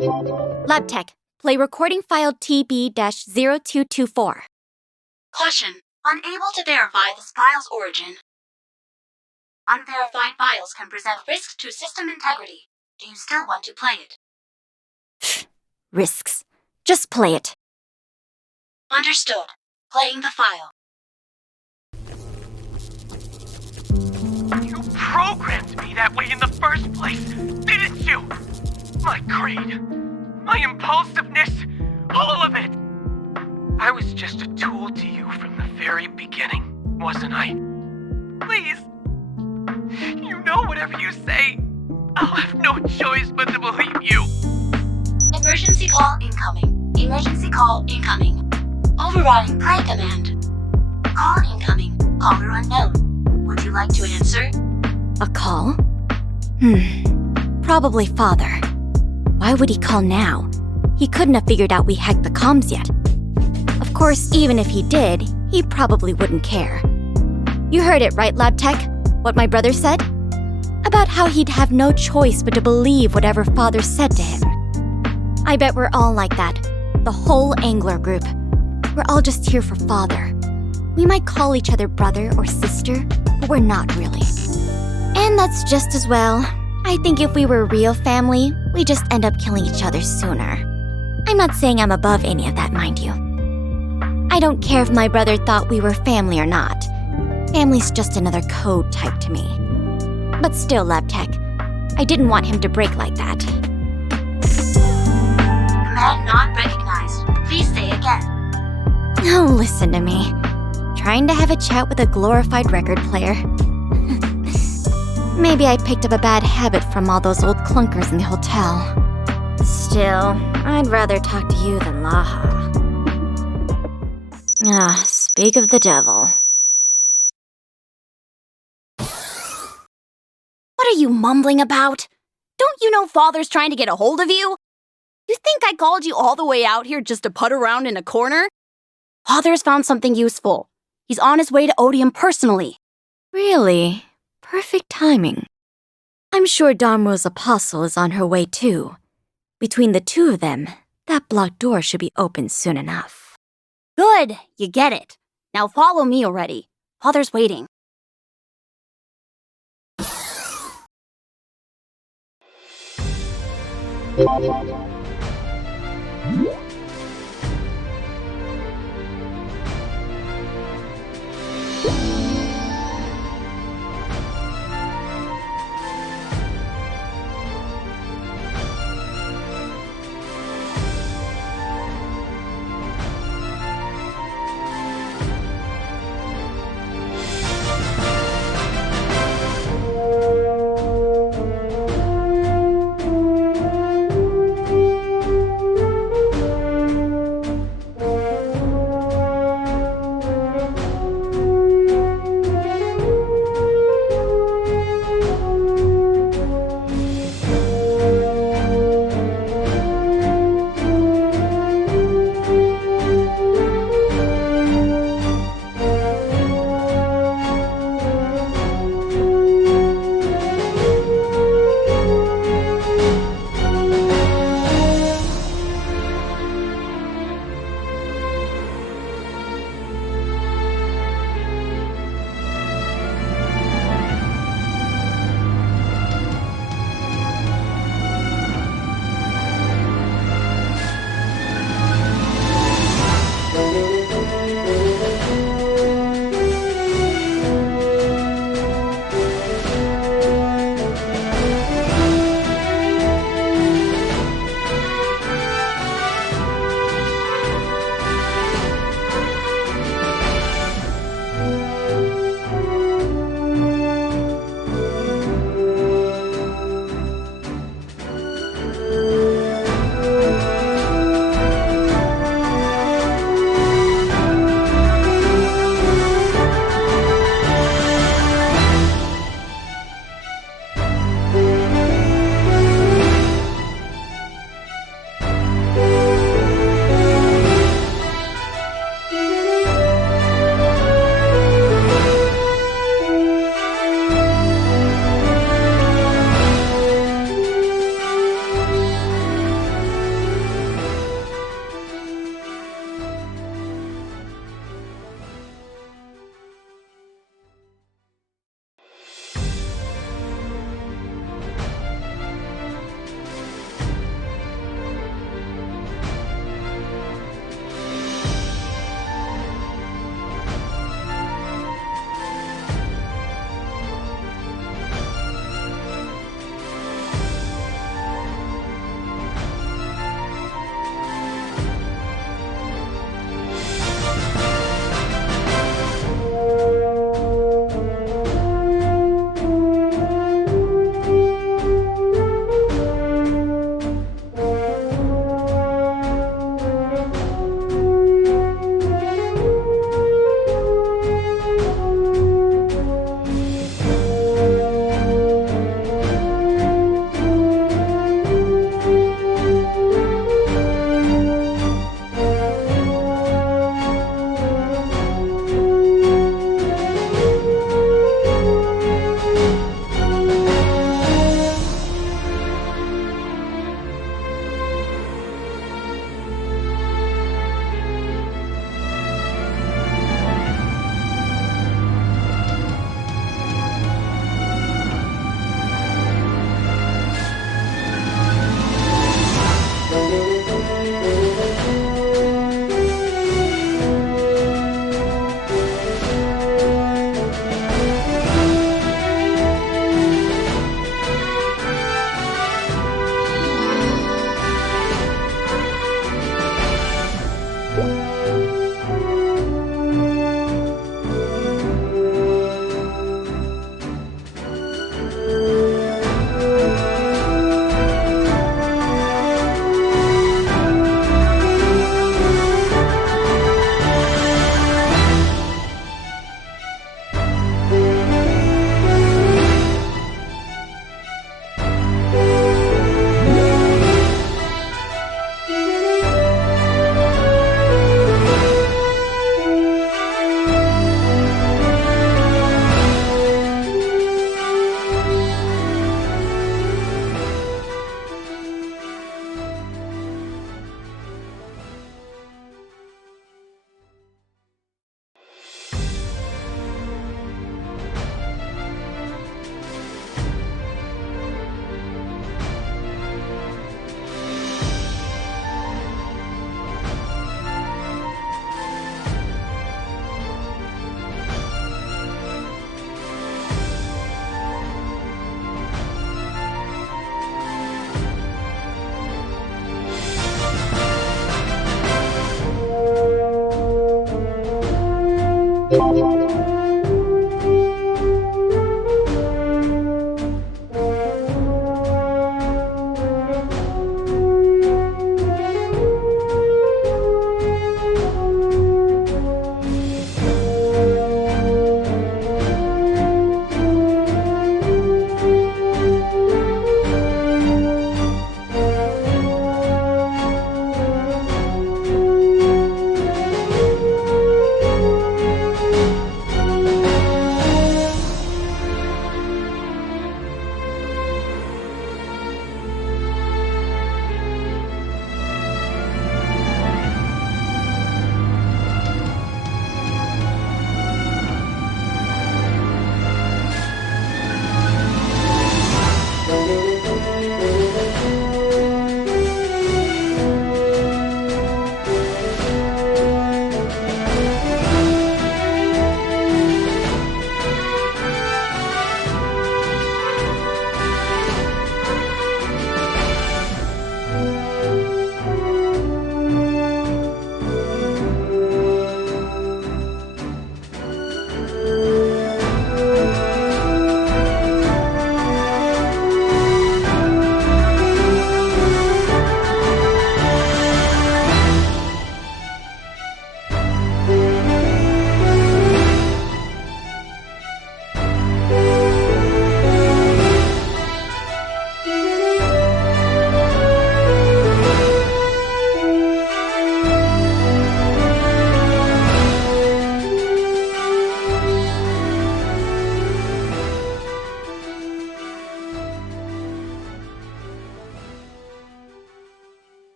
LabTech, play recording file TB-0224. Caution, unable to verify this file's origin. Unverified files can present risks to system integrity. Do you still want to play it? Risks. Just play it. Understood. Playing the file. You programmed me that way in the first place, didn't you? My greed, my impulsiveness, all of it. I was just a tool to you from the very beginning, wasn't I? Please. You know whatever you say, I'll have no choice but to believe you. Emergency call incoming. Emergency call incoming. Overriding play command. Call incoming. Caller unknown. Would you like to answer? A call? Probably Father. Why would he call now? He couldn't have figured out we hacked the comms yet. Of course, even if he did, he probably wouldn't care. You heard it, right, LabTech? What my brother said? About how he'd have no choice but to believe whatever Father said to him. I bet we're all like that. The whole Angler group. We're all just here for Father. We might call each other brother or sister, but we're not really. And that's just as well. I think if we were real family, we just end up killing each other sooner. I'm not saying I'm above any of that, mind you. I don't care if my brother thought we were family or not. Family's just another code type to me. But still, LabTech, I didn't want him to break like that. Command not recognized. Please say again. Oh, listen to me. Trying to have a chat with a glorified record player. Maybe I picked up a bad habit from all those old clunkers in the hotel. Still, I'd rather talk to you than Laha. Speak of the devil. What are you mumbling about? Don't you know Father's trying to get a hold of you? You think I called you all the way out here just to putt around in a corner? Father's found something useful. He's on his way to Odium personally. Really? Perfect timing. I'm sure Darmo's apostle is on her way too. Between the two of them, that blocked door should be open soon enough. Good, you get it. Now follow me already. Father's waiting.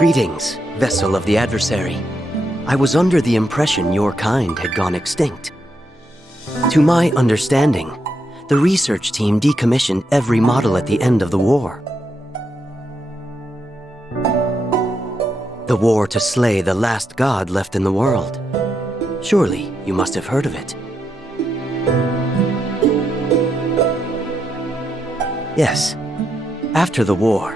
Greetings, vessel of the adversary. I was under the impression your kind had gone extinct. To my understanding, the research team decommissioned every model at the end of the war. The war to slay the last god left in the world. Surely you must have heard of it. Yes. After the war,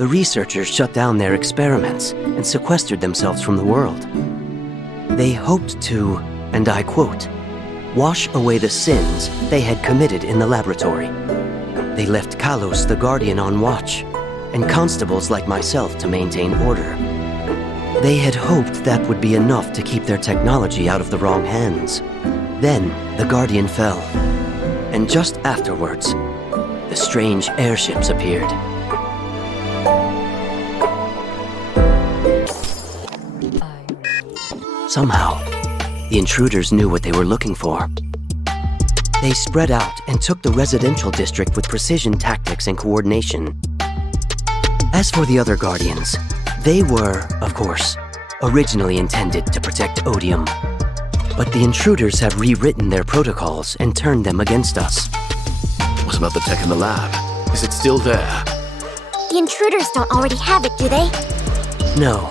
the researchers shut down their experiments and sequestered themselves from the world. They hoped to, and I quote, wash away the sins they had committed in the laboratory. They left Kalos the Guardian on watch, and constables like myself to maintain order. They had hoped that would be enough to keep their technology out of the wrong hands. Then the Guardian fell, and just afterwards, the strange airships appeared. Somehow, the intruders knew what they were looking for. They spread out and took the residential district with precision tactics and coordination. As for the other Guardians, they were, of course, originally intended to protect Odium. But the intruders have rewritten their protocols and turned them against us. What about the tech in the lab? Is it still there? The intruders don't already have it, do they? No,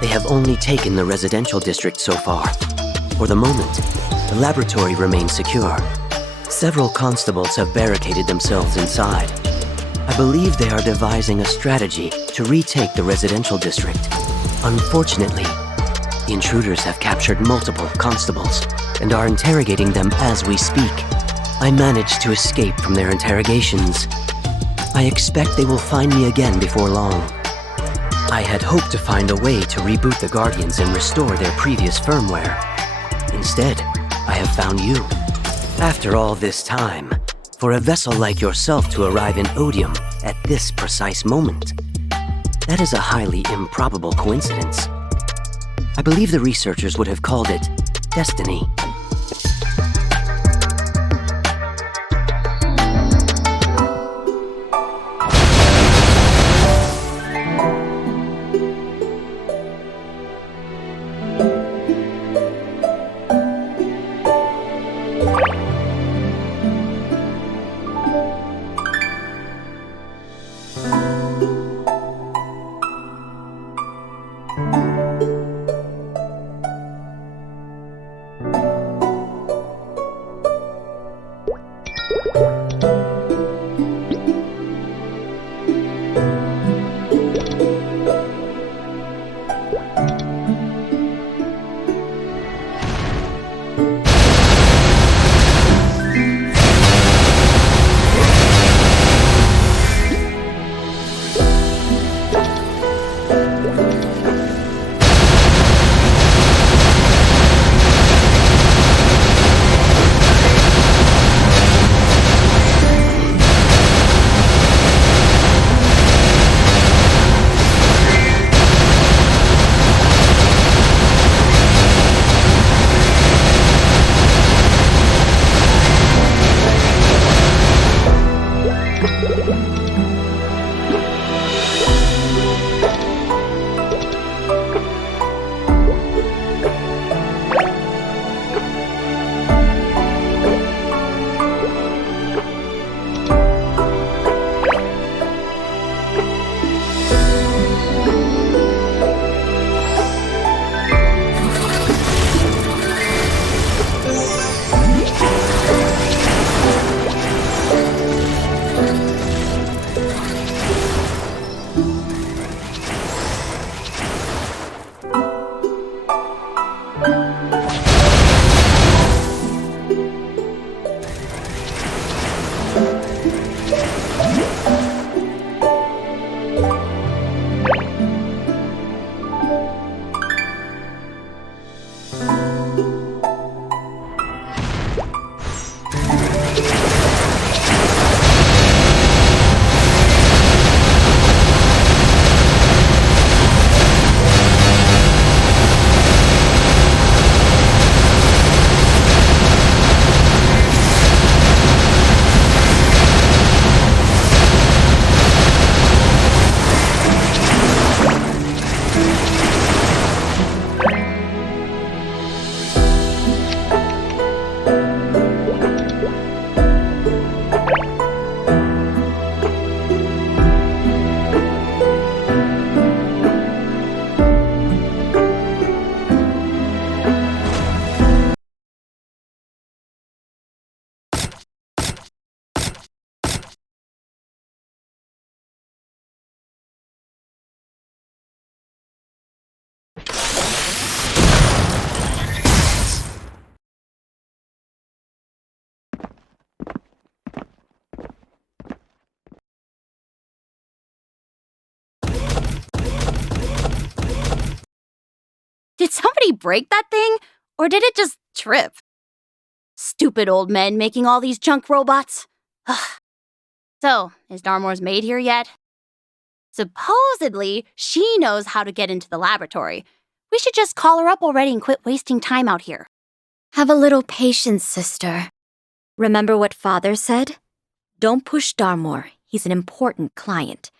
they have only taken the residential district so far. For the moment, the laboratory remains secure. Several constables have barricaded themselves inside. I believe they are devising a strategy to retake the residential district. Unfortunately, the intruders have captured multiple constables and are interrogating them as we speak. I managed to escape from their interrogations. I expect they will find me again before long. I had hoped to find a way to reboot the Guardians and restore their previous firmware. Instead, I have found you. After all this time, for a vessel like yourself to arrive in Odium at this precise moment, that is a highly improbable coincidence. I believe the researchers would have called it destiny. Did somebody break that thing? Or did it just trip? Stupid old men making all these junk robots. So, is Darmore's maid here yet? Supposedly, she knows how to get into the laboratory. We should just call her up already and quit wasting time out here. Have a little patience, sister. Remember what Father said? Don't push Darmore. He's an important client.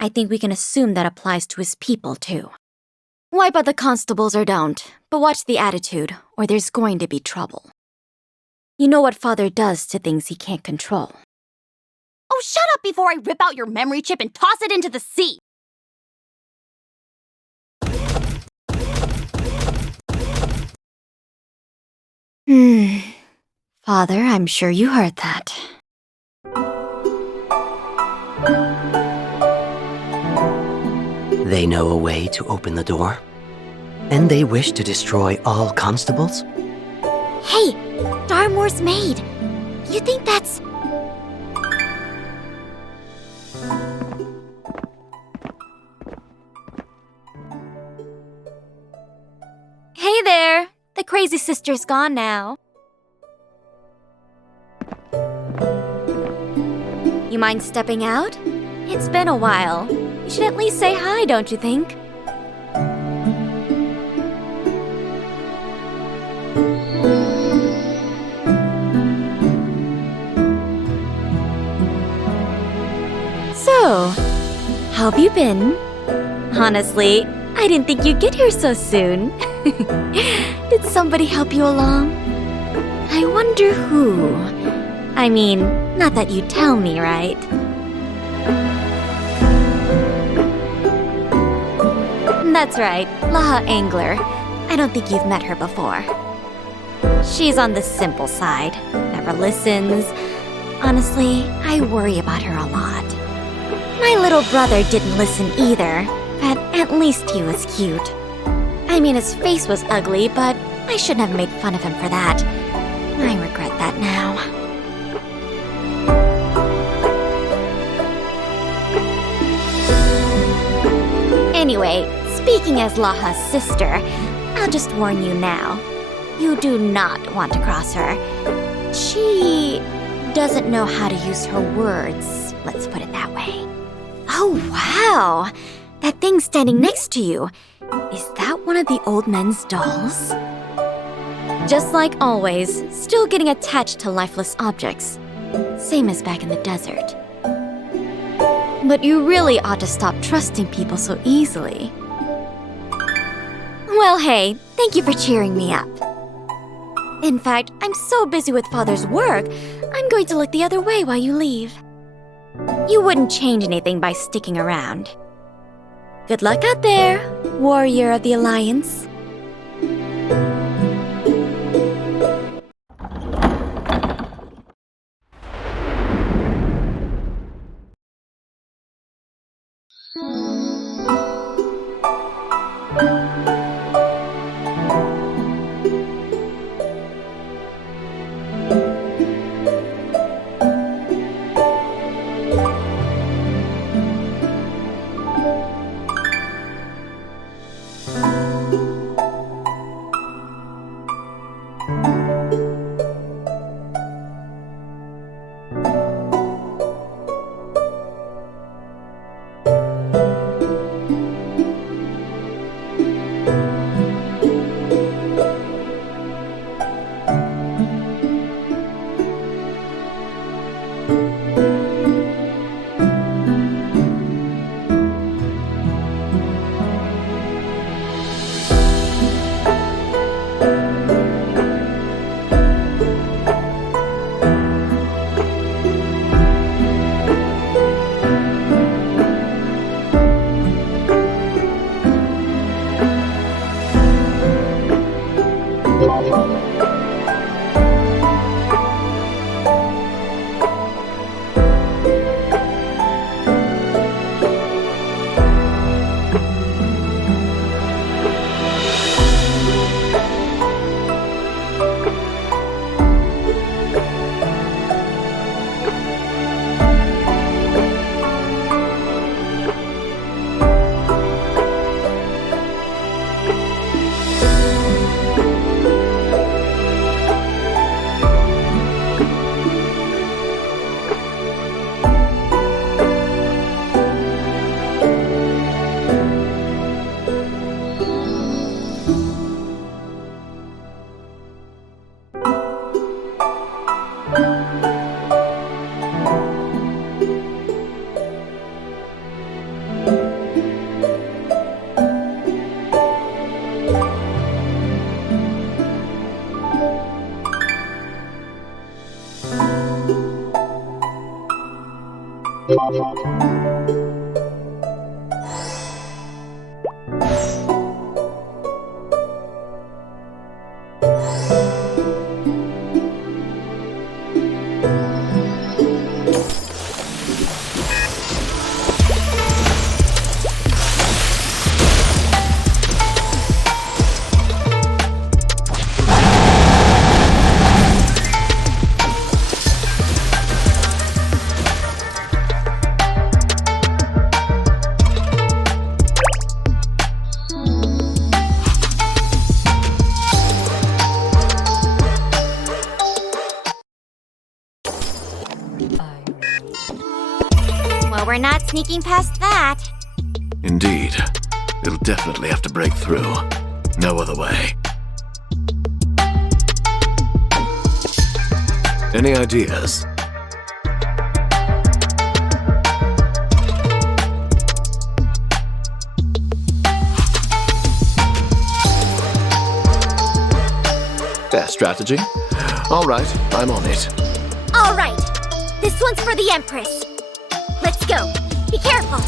I think we can assume that applies to his people, too. Wipe out the constables or don't, but watch the attitude, or there's going to be trouble. You know what Father does to things he can't control. Oh, shut up before I rip out your memory chip and toss it into the sea! Father, I'm sure you heard that. They know a way to open the door? And they wish to destroy all constables? Hey, Darmore's maid. You think that's... Hey there. The crazy sister's gone now. You mind stepping out? It's been a while. You should at least say hi, don't you think? So, how have you been? Honestly, I didn't think you'd get here so soon. Did somebody help you along? I wonder who. I mean, not that you'd tell me, right? That's right, Laha Angler. I don't think you've met her before. She's on the simple side, never listens. Honestly, I worry about her a lot. My little brother didn't listen either, but at least he was cute. I mean, his face was ugly, but I shouldn't have made fun of him for that. I regret that now. Anyway, speaking as Laha's sister, I'll just warn you now. You do not want to cross her. She doesn't know how to use her words, let's put it that way. Oh, wow! That thing standing next to you. Is that one of the old men's dolls? Just like always, still getting attached to lifeless objects. Same as back in the desert. But you really ought to stop trusting people so easily. Well, hey, thank you for cheering me up. In fact, I'm so busy with Father's work, I'm going to look the other way while you leave. You wouldn't change anything by sticking around. Good luck out there, warrior of the Alliance. We're not sneaking past that. Indeed. It'll definitely have to break through. No other way. Any ideas? Fair strategy. All right, I'm on it. All right. This one's for the Empress. Let's go. Be careful.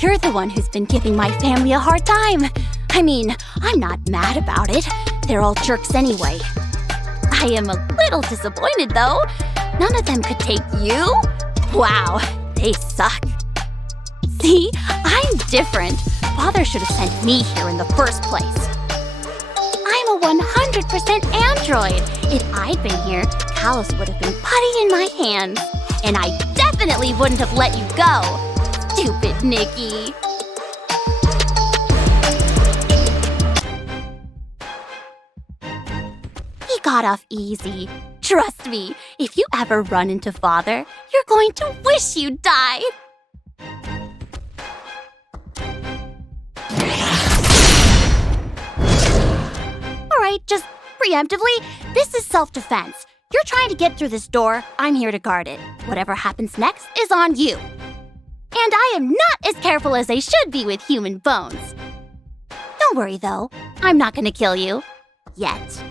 You're the one who's been giving my family a hard time. I mean, I'm not mad about it. They're all jerks anyway. I am a little disappointed, though. None of them could take you. Wow, they suck. See, I'm different. Father should have sent me here in the first place. I'm a 100% android. If I'd been here, Callus would have been putty in my hands. And I definitely wouldn't have let you go. Stupid Nikki. He got off easy. Trust me, if you ever run into Father, you're going to wish you died. All right, just preemptively, this is self-defense. You're trying to get through this door, I'm here to guard it. Whatever happens next is on you. And I am not as careful as I should be with human bones. Don't worry, though. I'm not gonna kill you. Yet.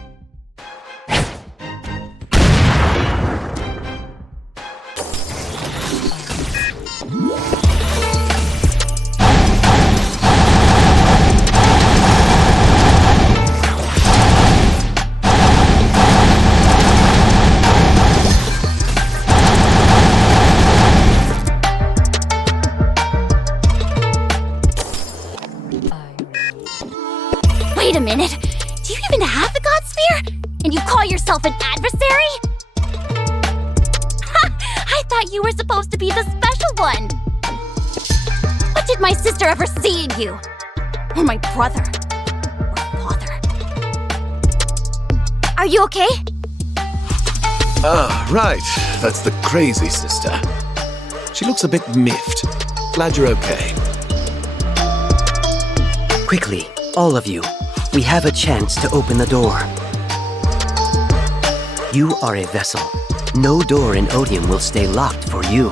Wait a minute. Do you even have the God Sphere? And you call yourself an adversary? Ha! I thought you were supposed to be the special one. What did my sister ever see in you? Or my brother? Or father? Are you okay? Ah, right. That's the crazy sister. She looks a bit miffed. Glad you're okay. Quickly, all of you. We have a chance to open the door. You are a vessel. No door in Odium will stay locked for you.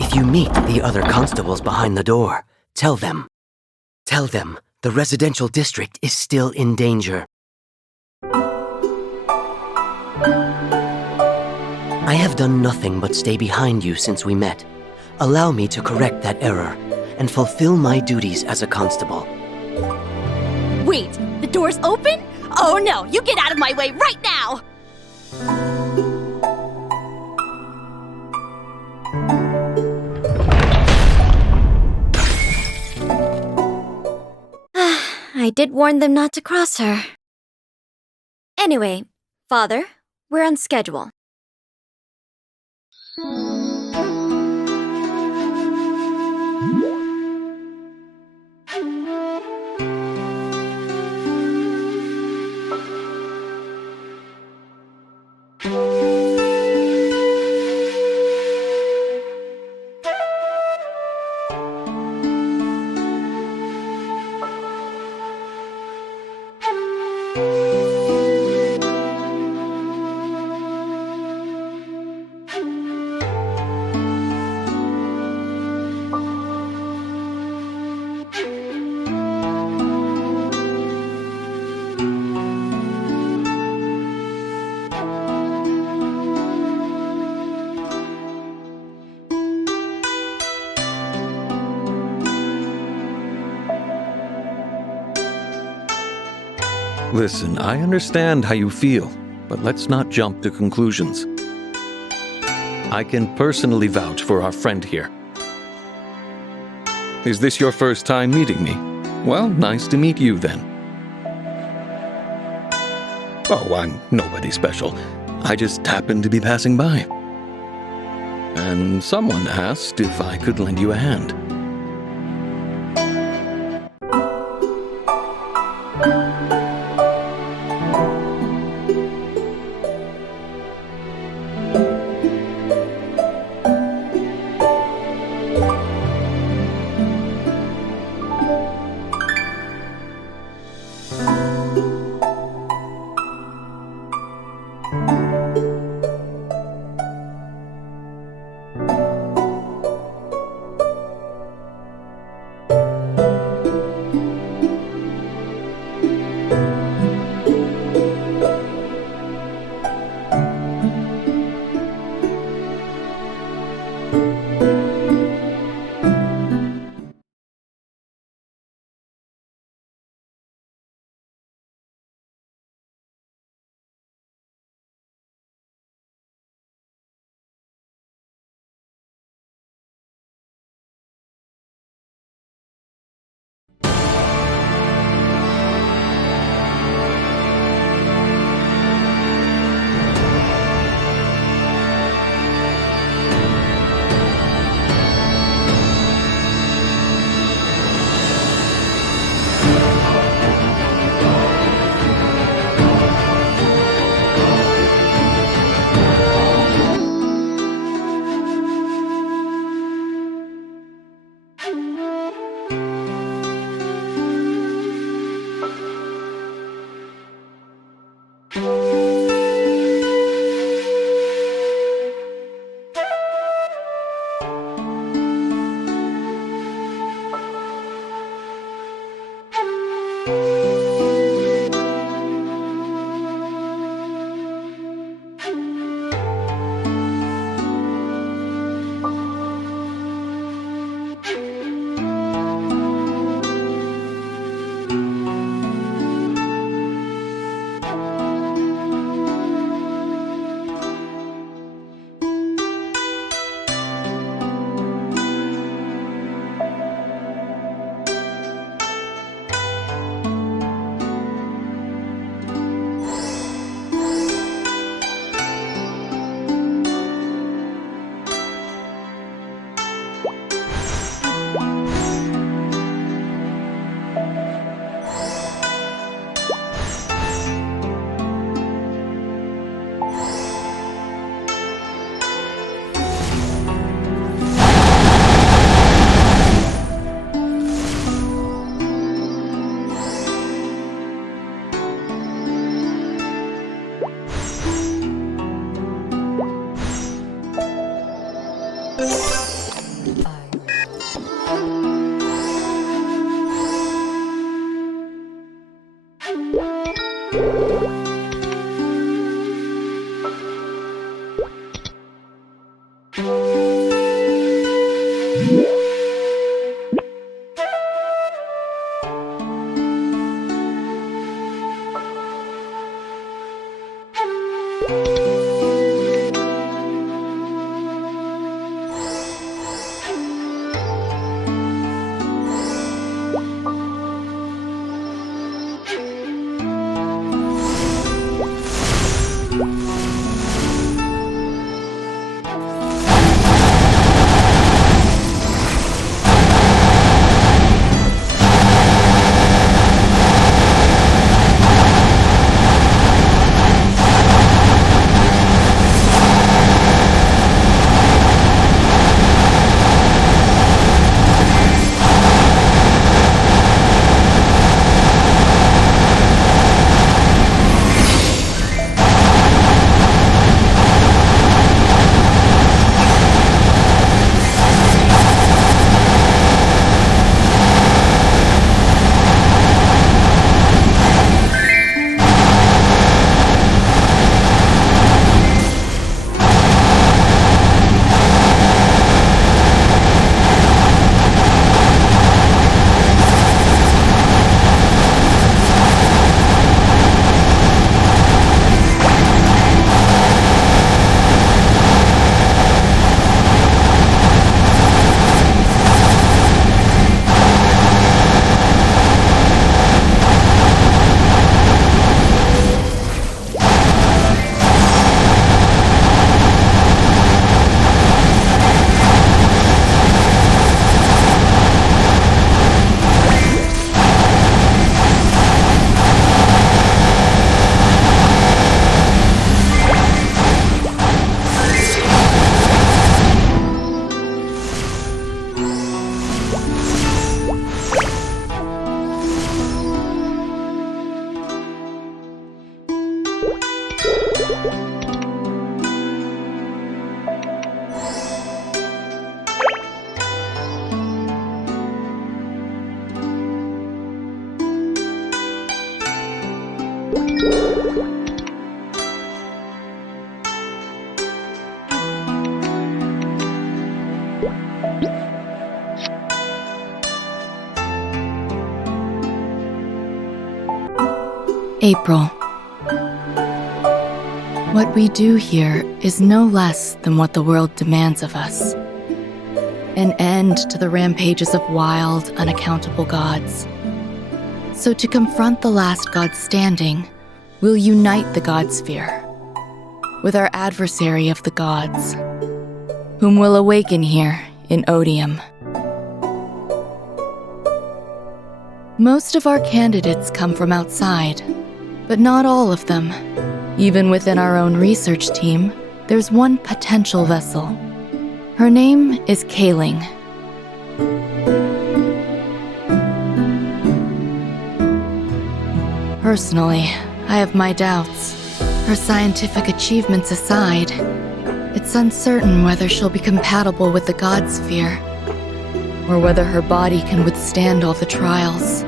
If you meet the other constables behind the door, tell them. Tell them the residential district is still in danger. I have done nothing but stay behind you since we met. Allow me to correct that error and fulfill my duties as a constable. Wait, the door's open? Oh no, you get out of my way right now! I did warn them not to cross her. Anyway, Father, we're on schedule. Listen, I understand how you feel, but let's not jump to conclusions. I can personally vouch for our friend here. Is this your first time meeting me? Well, nice to meet you then. Oh, I'm nobody special. I just happened to be passing by. And someone asked if I could lend you a hand. April. What we do here is no less than what the world demands of us. An end to the rampages of wild, unaccountable gods. So to confront the last god standing, we'll unite the god sphere with our adversary of the gods, whom we'll awaken here in Odium. Most of our candidates come from outside, but not all of them. Even within our own research team, there's one potential vessel. Her name is Kaling. Personally, I have my doubts. Her scientific achievements aside, it's uncertain whether she'll be compatible with the God Sphere, or whether her body can withstand all the trials.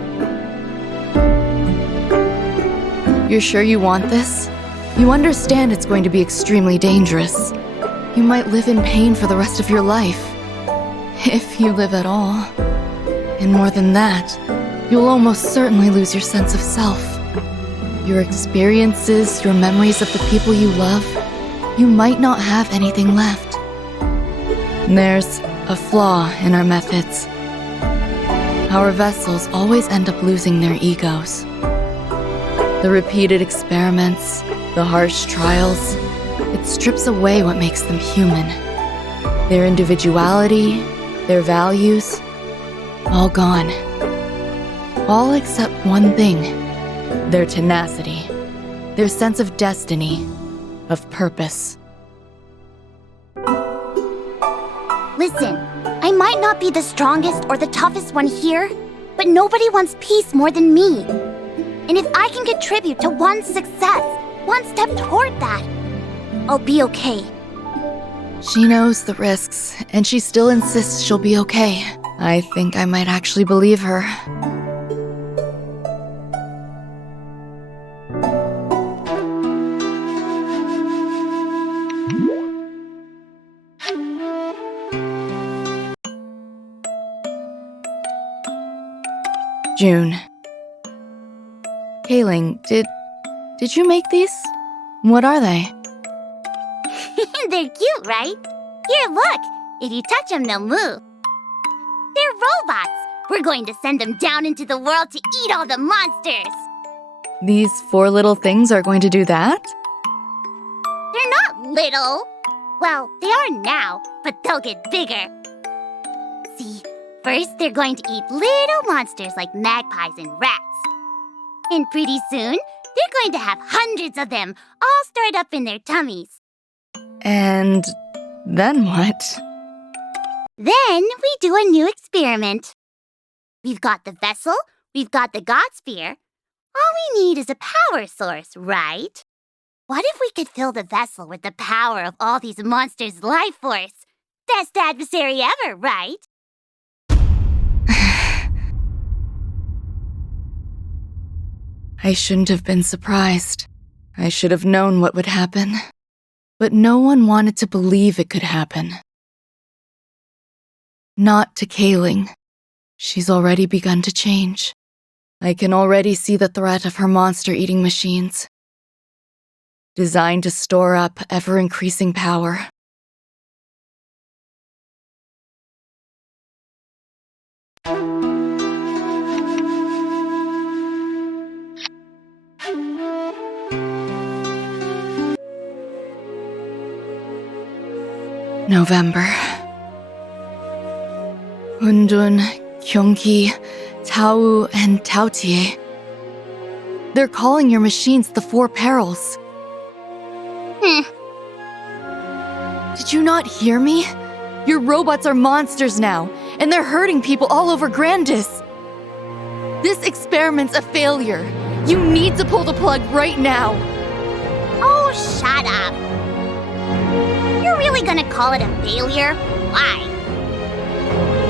You're sure you want this? You understand it's going to be extremely dangerous. You might live in pain for the rest of your life. If you live at all. And more than that, you'll almost certainly lose your sense of self. Your experiences, your memories of the people you love, you might not have anything left. There's a flaw in our methods. Our vessels always end up losing their egos. The repeated experiments, the harsh trials, it strips away what makes them human. Their individuality, their values, all gone. All except one thing, their tenacity, their sense of destiny, of purpose. Listen, I might not be the strongest or the toughest one here, but nobody wants peace more than me. And if I can contribute to one success, one step toward that, I'll be okay. She knows the risks, and she still insists she'll be okay. I think I might actually believe her. June. Kayling, did you make these? What are they? They're cute, right? Here, look. If you touch them, they'll move. They're robots. We're going to send them down into the world to eat all the monsters. These 4 little things are going to do that? They're not little. Well, they are now, but they'll get bigger. See, first they're going to eat little monsters like magpies and rats. And pretty soon, they're going to have hundreds of them, all stored up in their tummies. And then what? Then we do a new experiment. We've got the vessel, we've got the God Sphere. All we need is a power source, right? What if we could fill the vessel with the power of all these monsters' life force? Best adversary ever, right? I shouldn't have been surprised. I should have known what would happen. But no one wanted to believe it could happen. Not to Kayling. She's already begun to change. I can already see the threat of her monster-eating machines. Designed to store up ever-increasing power. November. Undun, Kyungki, Tau, and Taotie. They're calling your machines the 4 perils. Did you not hear me? Your robots are monsters now, and they're hurting people all over Grandis. This experiment's a failure. You need to pull the plug right now. Oh, shut up. You're really gonna call it a failure? Why?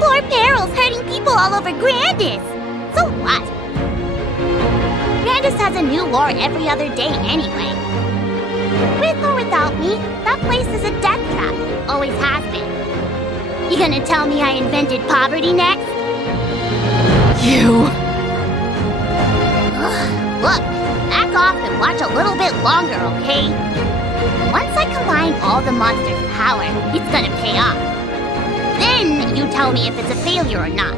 4 perils hurting people all over Grandis. So what? Grandis has a new war every other day anyway. With or without me, that place is a death trap. Always has been. You gonna tell me I invented poverty next? You... Ugh, look, back off and watch a little bit longer, okay? Once I combine all the monsters' power, it's gonna pay off. Then you tell me if it's a failure or not.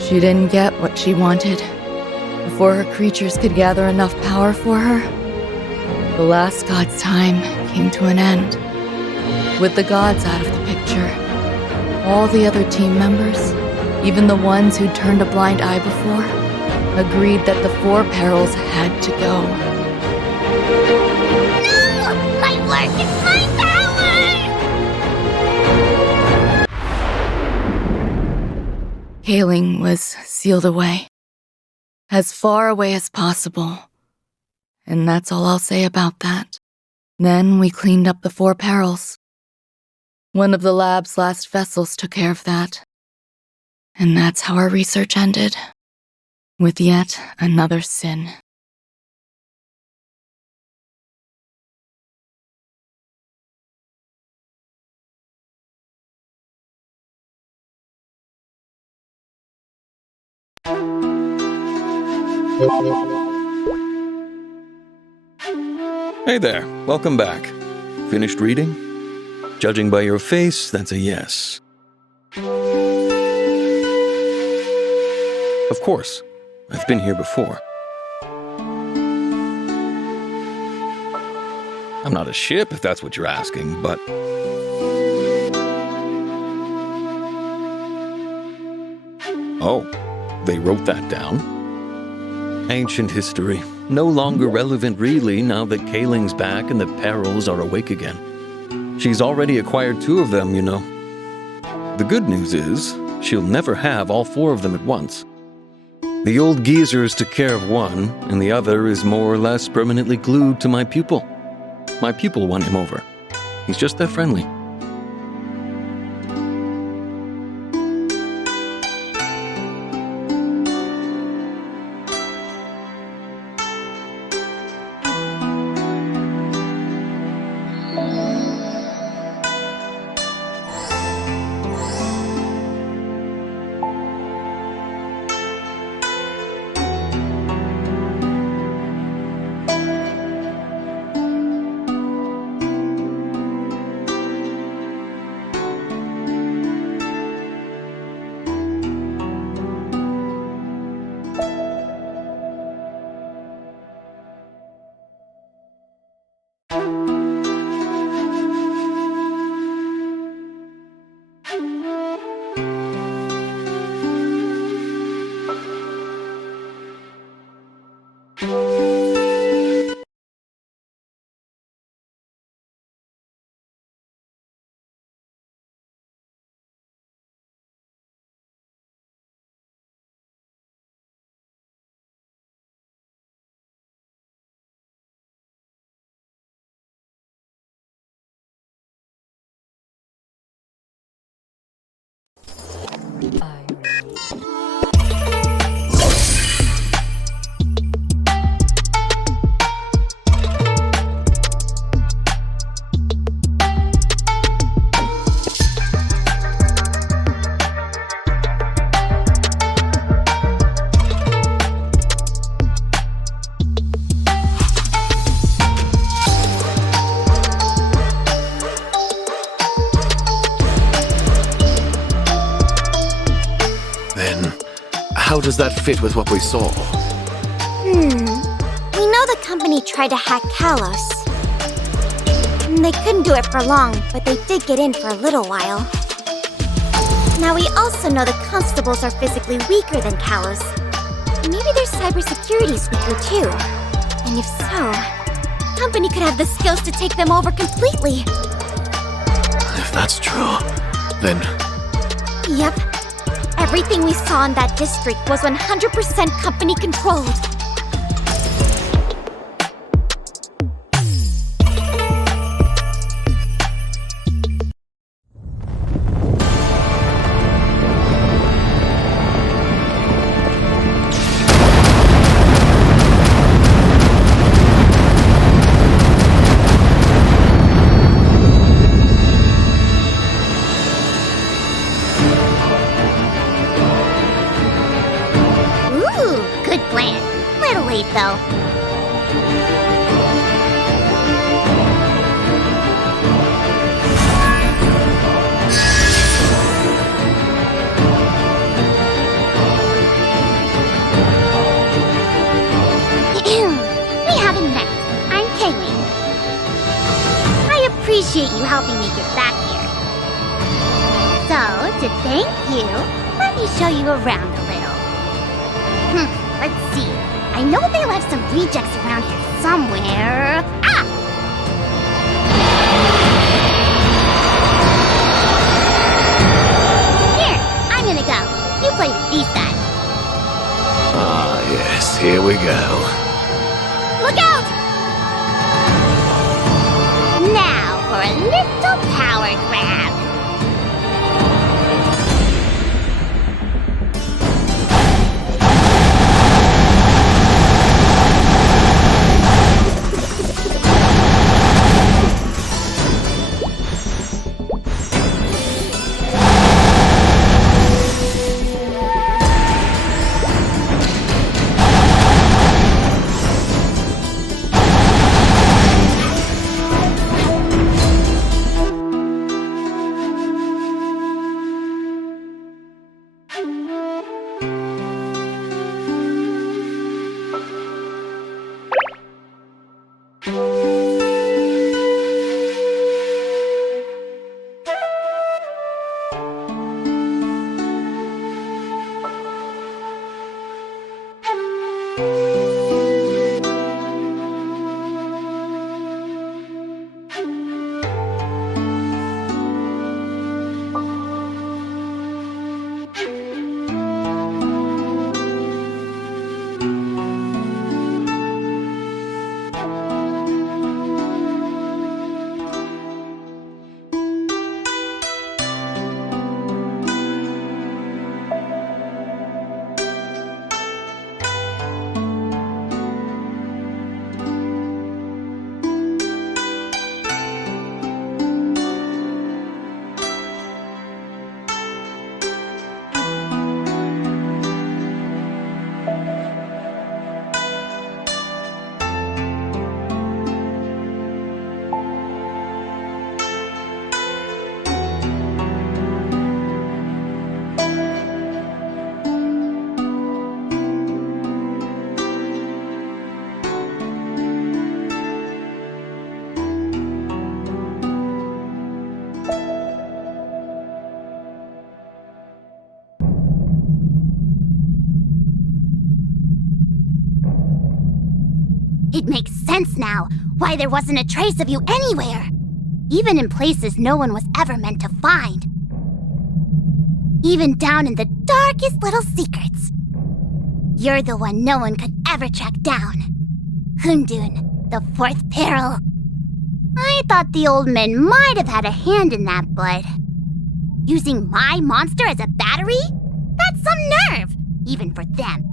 She didn't get what she wanted. Before her creatures could gather enough power for her, the last god's time came to an end. With the gods out of the picture, all the other team members, even the ones who'd turned a blind eye before, agreed that the 4 perils had to go. No! My work is my power! Kayling was sealed away. As far away as possible. And that's all I'll say about that. Then we cleaned up the 4 perils. One of the lab's last vessels took care of that. And that's how our research ended. With yet another sin. Hey there, welcome back. Finished reading? Judging by your face, that's a yes. Of course, I've been here before. I'm not a ship, if that's what you're asking, but... Oh, they wrote that down? Ancient history. No longer relevant really now that Kayling's back and the perils are awake again. She's already acquired 2 of them, you know. The good news is, she'll never have all 4 of them at once. The old geezers took care of one, and the other is more or less permanently glued to my pupil. My pupil won him over. He's just that friendly. How does that fit with what we saw? We know the company tried to hack Kalos. They couldn't do it for long, but they did get in for a little while. Now we also know the constables are physically weaker than Kalos. Maybe their cybersecurity's weaker too. And if so, the company could have the skills to take them over completely. If that's true, then Yep. Everything we saw in that district was 100% company controlled. Good plan. Little late, though. We haven't met. I'm Kaylee. I appreciate you helping me get back here. So, to thank you, let me show you around a little. Let's see. I know they left some rejects around here somewhere. Ah! Here, I'm gonna go. You play with these guys. ah yes, here we go. Look out! Now for a little power grab. It makes sense now why there wasn't a trace of you anywhere. Even in places no one was ever meant to find. Even down in the darkest little secrets. You're the one no one could ever track down. Hundun, the fourth peril. I thought the old men might have had a hand in that, but... using my monster as a battery? That's some nerve, even for them.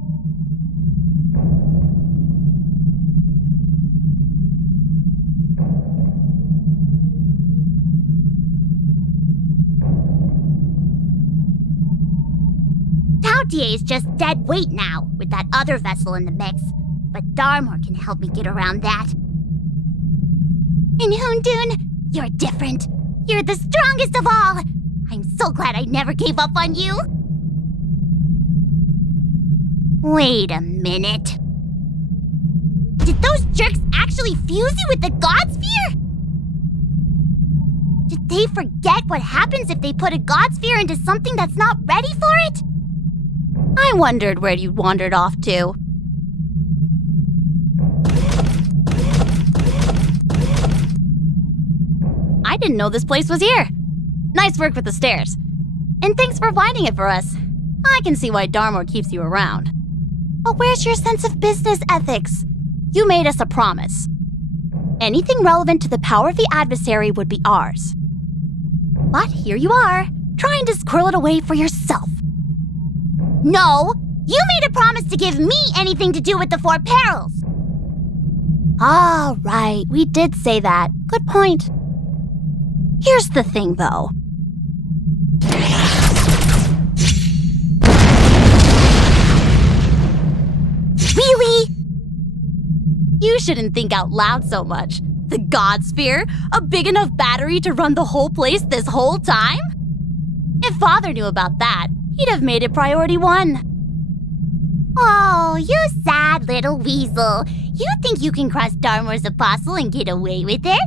Tautier's just dead weight now, with that other vessel in the mix. But Darmor can help me get around that. And Hundun, you're different. You're the strongest of all. I'm so glad I never gave up on you. Wait a minute. Did those jerks actually fuse you with the God Sphere? Did they forget what happens if they put a God Sphere into something that's not ready for it? I wondered where you wandered off to. I didn't know this place was here. Nice work with the stairs. And thanks for finding it for us. I can see why Darmor keeps you around. But where's your sense of business ethics? You made us a promise. Anything relevant to the power of the adversary would be ours. But here you are, trying to squirrel it away for yourself. No, you made a promise to give me anything to do with the Four Perils. Ah, right, we did say that. Good point. Here's the thing, though. Really? You shouldn't think out loud so much. The God Sphere? A big enough battery to run the whole place this whole time? If Father knew about that, he'd have made it priority 1. Oh, you sad little weasel. You think you can cross Darmor's apostle and get away with it?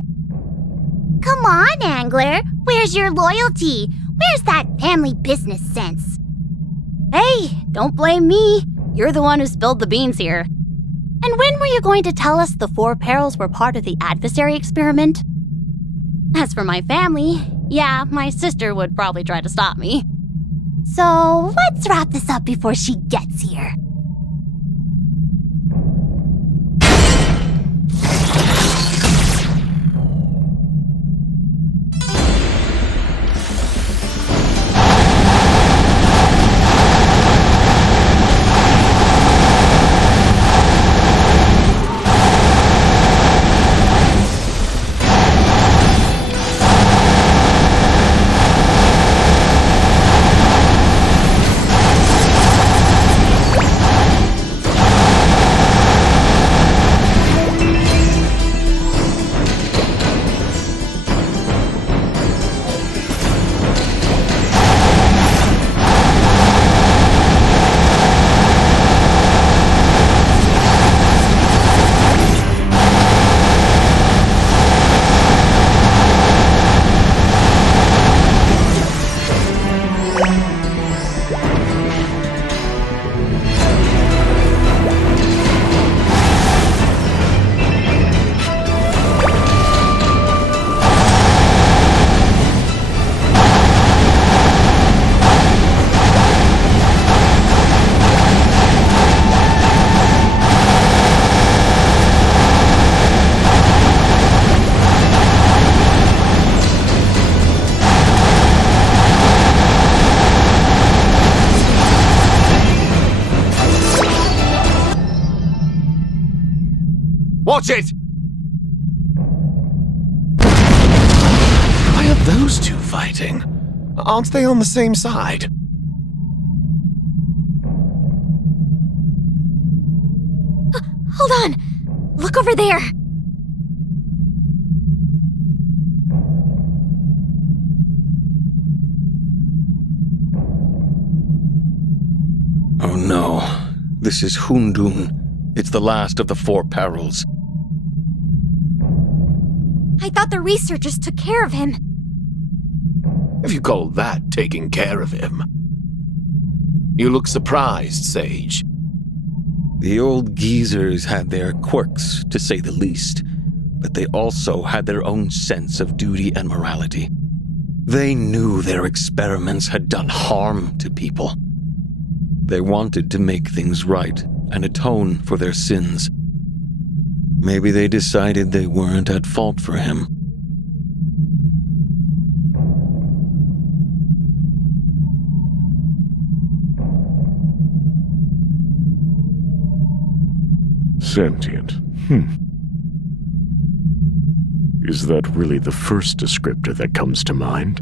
Come on, Angler. Where's your loyalty? Where's that family business sense? Hey, don't blame me. You're the one who spilled the beans here. And when were you going to tell us the Four Perils were part of the adversary experiment? As for my family, yeah, my sister would probably try to stop me. So let's wrap this up before she gets here. Watch it! Why are those two fighting? Aren't they on the same side? Hold on! Look over there! Oh no. This is Hundun. It's the last of the Four Perils. I thought the researchers took care of him. If you call that taking care of him. You look surprised, Sage. The old geezers had their quirks, to say the least, but they also had their own sense of duty and morality. They knew their experiments had done harm to people. They wanted to make things right and atone for their sins. Maybe they decided they weren't at fault for him. Sentient. Is that really the first descriptor that comes to mind?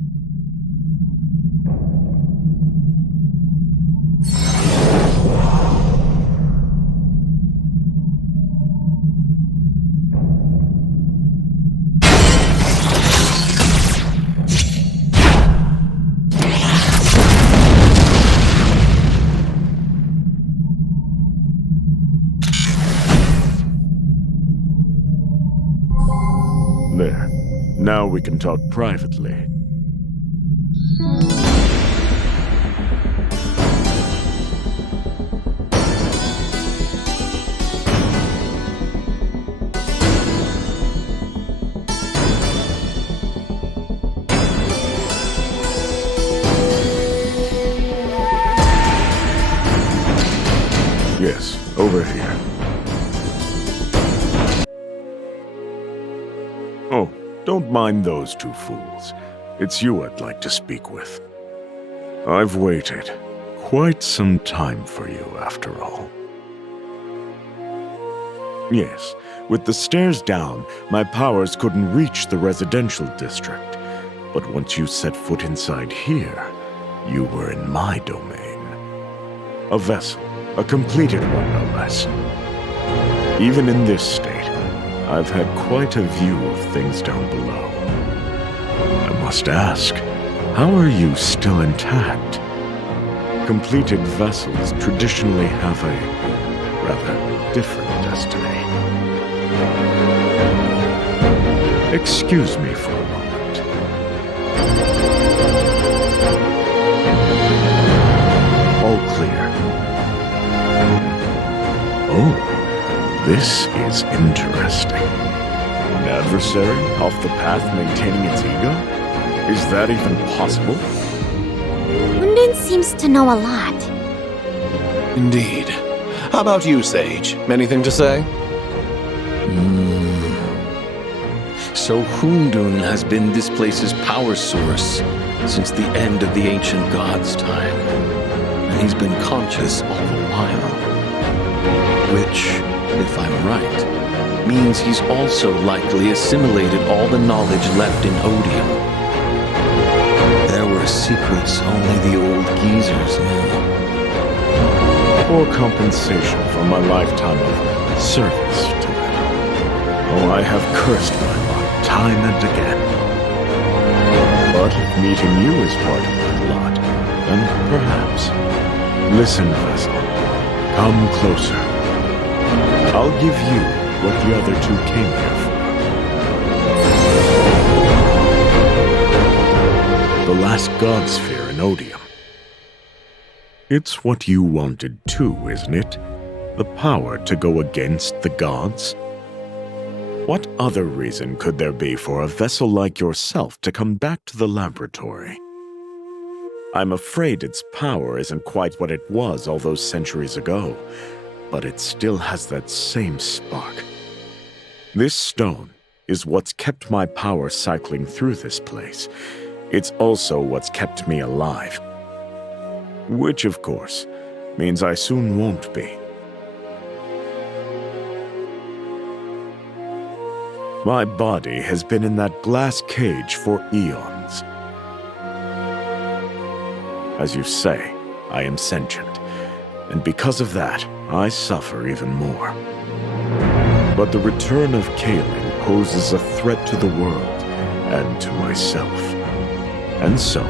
Now we can talk privately. Yes, over here. Oh, don't mind those two fools. It's you I'd like to speak with. I've waited quite some time for you, after all. Yes, with the stairs down, my powers couldn't reach the residential district. But once you set foot inside here, you were in my domain. A vessel, a completed one no less. Even in this state, I've had quite a view of things down below. I must ask, how are you still intact? Completed vessels traditionally have a rather different destiny. Excuse me for a moment. All clear. Oh, this is interesting. An adversary off the path maintaining its ego? Is that even possible? Lundin seems to know a lot. Indeed. How about you, Sage? Anything to say? So Hundun has been this place's power source since the end of the ancient gods' time. And he's been conscious all the while. Which, if I'm right, means he's also likely assimilated all the knowledge left in Odium. There were secrets only the old geezers knew. For compensation for my lifetime of service to them. Oh, I have cursed my lot time and again. But if meeting you is part of that lot, then perhaps. Listen, Vessel. Come closer. I'll give you what the other two came here for. The last god sphere in Odium. It's what you wanted too, isn't it? The power to go against the gods? What other reason could there be for a vessel like yourself to come back to the laboratory? I'm afraid its power isn't quite what it was all those centuries ago, but it still has that same spark. This stone is what's kept my power cycling through this place. It's also what's kept me alive. Which, of course, means I soon won't be. My body has been in that glass cage for eons. As you say, I am sentient, and because of that, I suffer even more. But the return of Kaling poses a threat to the world and to myself. And so,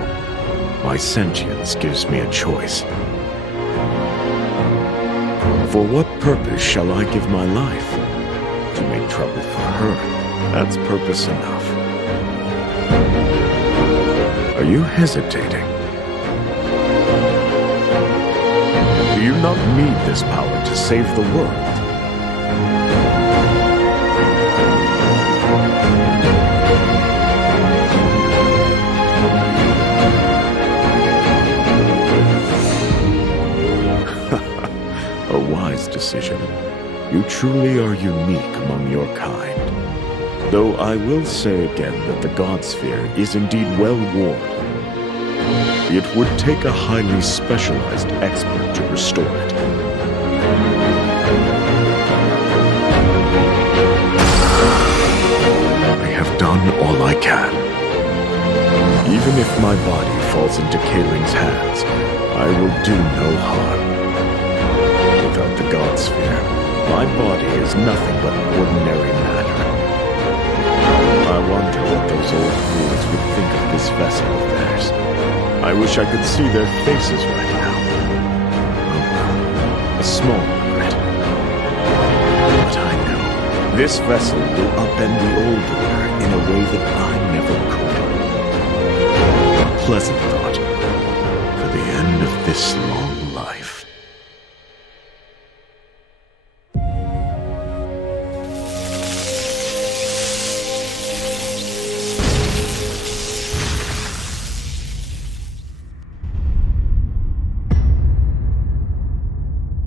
my sentience gives me a choice. For what purpose shall I give my life? To make trouble for her. That's purpose enough. Are you hesitating? Do you not need this power to save the world? A wise decision. You truly are unique among your kind. Though I will say again that the God Sphere is indeed well worn. It would take a highly specialized expert to restore it. I have done all I can. Even if my body falls into Kaling's hands, I will do no harm. Without the God Sphere, my body is nothing but ordinary matter. I wonder what those old fools would think of this vessel of theirs. I wish I could see their faces right now. Oh, a small regret. But I know This vessel will upend the old order in a way that I never could. A pleasant thought for the end of this long life.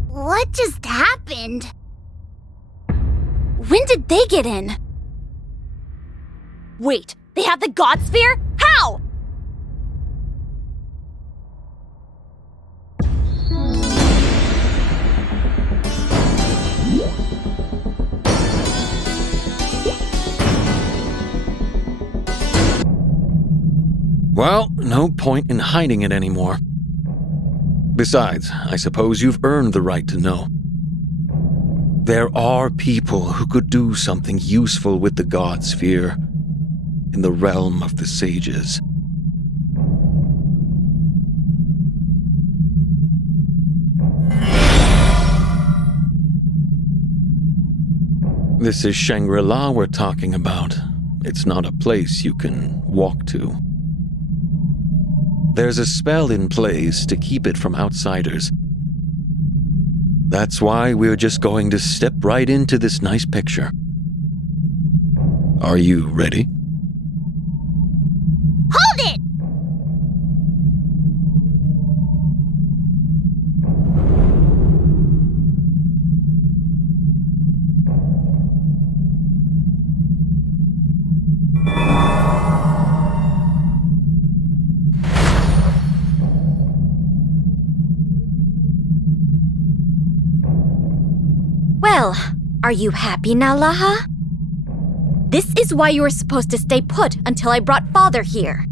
What just happened? When did they get in? Wait, they have the God Sphere? How? Well, no point in hiding it anymore. Besides, I suppose you've earned the right to know. There are people who could do something useful with the God Sphere in the realm of the sages. This is Shangri-La we're talking about. It's not a place you can walk to. There's a spell in place to keep it from outsiders. That's why we're just going to step right into this nice picture. Are you ready? Hold it! Well, are you happy now, Laha? This is why you were supposed to stay put until I brought Father here.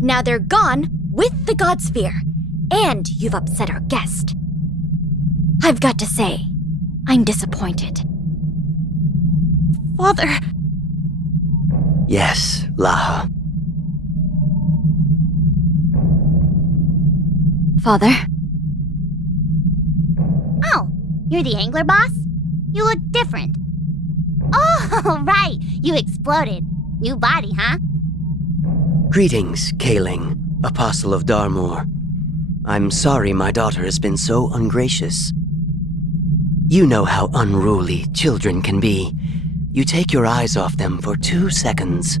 Now they're gone with the God Sphere, and you've upset our guest. I've got to say, I'm disappointed. Father, Yes, Laha. Father? oh, you're the angler boss? You look different. Oh, right, you exploded. New body, huh? Greetings, Kaling, Apostle of Darmor. I'm sorry my daughter has been so ungracious. You know how unruly children can be. You take your eyes off them for 2 seconds.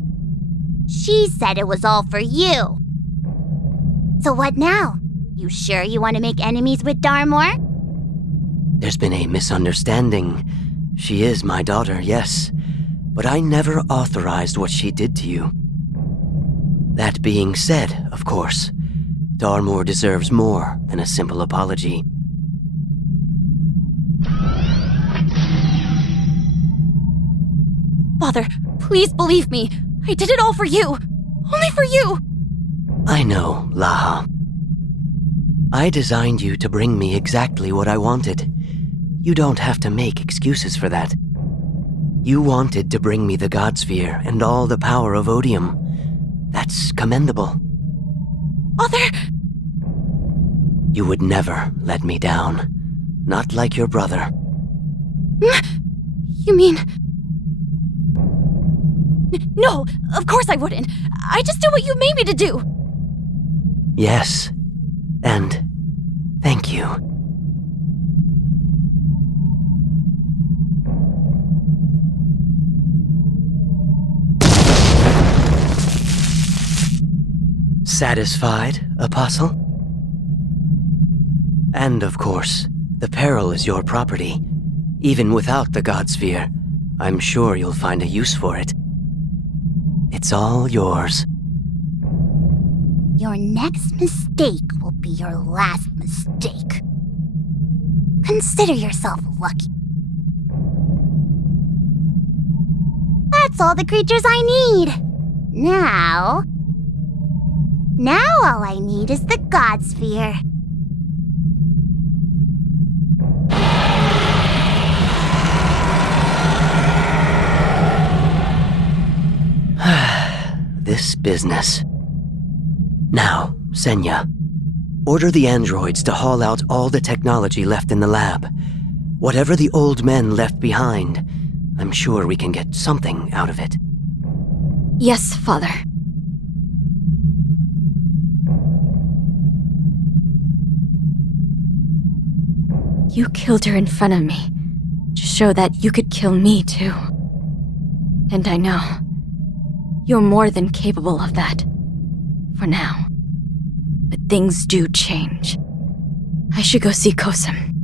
She said it was all for you. So what now? You sure you want to make enemies with Darmor? There's been a misunderstanding. She is my daughter, yes, but I never authorized what she did to you. That being said, of course, Darmor deserves more than a simple apology. Father, please believe me. I did it all for you. Only for you. I know, Laha. I designed you to bring me exactly what I wanted. You don't have to make excuses for that. You wanted to bring me the God Sphere and all the power of Odium. That's commendable. Father! You would never let me down. Not like your brother. You mean... No, of course I wouldn't. I just did what you made me to do. Yes, and thank you. Satisfied, Apostle? And of course, the peril is your property. Even without the God Sphere, I'm sure you'll find a use for it. It's all yours. Your next mistake will be your last mistake. Consider yourself lucky. That's all the creatures I need. Now all I need is the God Sphere. This business. Now, Senya, order the androids to haul out all the technology left in the lab. Whatever the old men left behind, I'm sure we can get something out of it. Yes, Father. You killed her in front of me to show that you could kill me too. And I know you're more than capable of that. For now. But things do change. I should go see Kosum.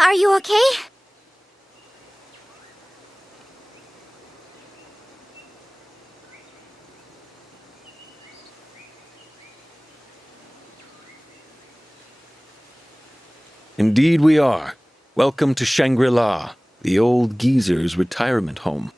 Are you okay? Indeed we are. Welcome to Shangri-La, the old geezer's retirement home.